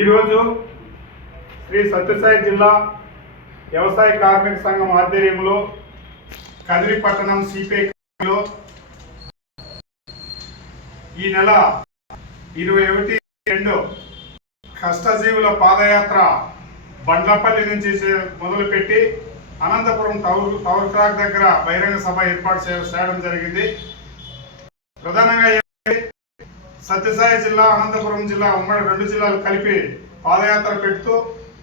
ఈరోజు శ్రీ సత్యసాయి జిల్లా వ్యవసాయ కార్మిక సంఘం ఆధ్వర్యంలో కదిరి పట్టణం సిపిఐలో ఈ నెల 21-2 కష్టజీవుల పాదయాత్ర బండ్లపల్లి నుంచి మొదలుపెట్టి అనంతపురం టవర్ క్లాక్ దగ్గర బహిరంగ సభ ఏర్పాటు చేయడం జరిగింది. ప్రధానంగా సత్యసాయి జిల్లా, అనంతపురం జిల్లా ఉమ్మడి 2 జిల్లాలు కలిపి పాదయాత్ర పెడుతూ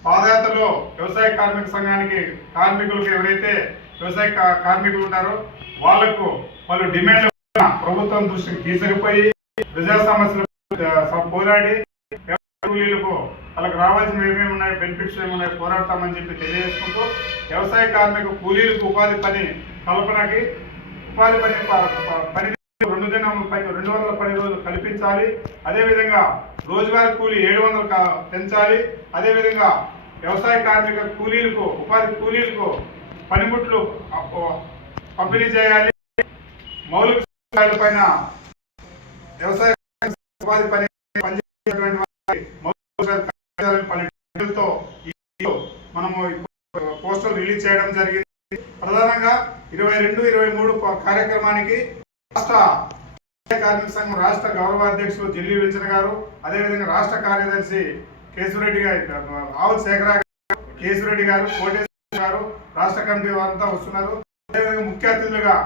పాదయాత్రలో వ్యవసాయ కార్మిక సంఘానికి కార్మికులకు ఎవరైతే వ్యవసాయ కార్మికులు ఉంటారో వాళ్లకు వాళ్ళు డిమాండ్ ప్రభుత్వం దృష్టికి తీసుకుపోయి ప్రజా సమస్యలు పోరాడి కూలీలకు వాళ్ళకి రావాల్సిన ఏమేమి ఉన్నాయి, బెనిఫిట్స్ ఏమున్నాయి పోరాడతామని చెప్పి తెలియజేసుకుంటూ వ్యవసాయ కార్మిక కూలీలకు ఉపాధి పని కల్పనకి ఉపాధి పని 200 పని రోజులు కల్పించాలి. అదేవిధంగా రోజువారీ కూలీ 700 పెంచాలి. అదేవిధంగా వ్యవసాయ కార్మిక కూలీలకు ఉపాధి కూలీలకు పనిముట్లు పంపిణీ చేయాలి. మౌలిక సదుపాయాల పైన వ్యవసాయ ఉపాధి పనిచేసేటువంటి మనము పోస్టల్ రిలీజ్ చేయడం జరిగింది. ప్రధానంగా 22-23 కార్యక్రమానికి రాష్ట్ర కార్మిక సంఘం రాష్ట్ర గౌరవ అధ్యక్షులు జిల్లి విల్సన్ గారు, అదేవిధంగా రాష్ట్ర కార్యదర్శి కేశవరెడ్డి గారు, ఆవుల శేఖర కేశవరెడ్డి గారు, కోటేశ్వర గారు, రాష్ట్ర కమిటీ వారంతా వస్తున్నారు. అదేవిధంగా ముఖ్య అతిథులుగా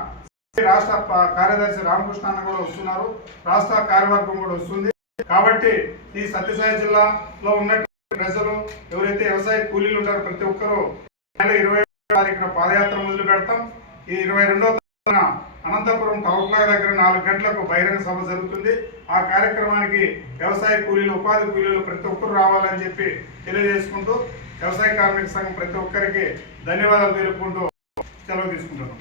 రాష్ట్ర కార్యదర్శి రామకృష్ణ అన్న కూడా వస్తున్నారు. రాష్ట్ర కార్యవర్గం కూడా వస్తుంది. కాబట్టి ఈ సత్యసాయి జిల్లాలో ఉన్నటువంటి ప్రజలు ఎవరైతే వ్యవసాయ కూలీలు ఉంటారో ప్రతి ఒక్కరూ 20వ తారీఖున పాదయాత్ర మొదలు పెడతాం. ఈ 22వ తారీఖున అనంతపురం టవర్ క్లాక్ దగ్గర 4 గంటలకు బహిరంగ సభ జరుగుతుంది. ఆ కార్యక్రమానికి వ్యవసాయ కూలీలు, ఉపాధి కూలీలు ప్రతి ఒక్కరు రావాలని చెప్పి తెలియజేసుకుంటూ వ్యవసాయ కార్మిక సంఘం ప్రతి ఒక్కరికి ధన్యవాదాలు తెలుపుకుంటూ సెలవు తీసుకుంటున్నాం.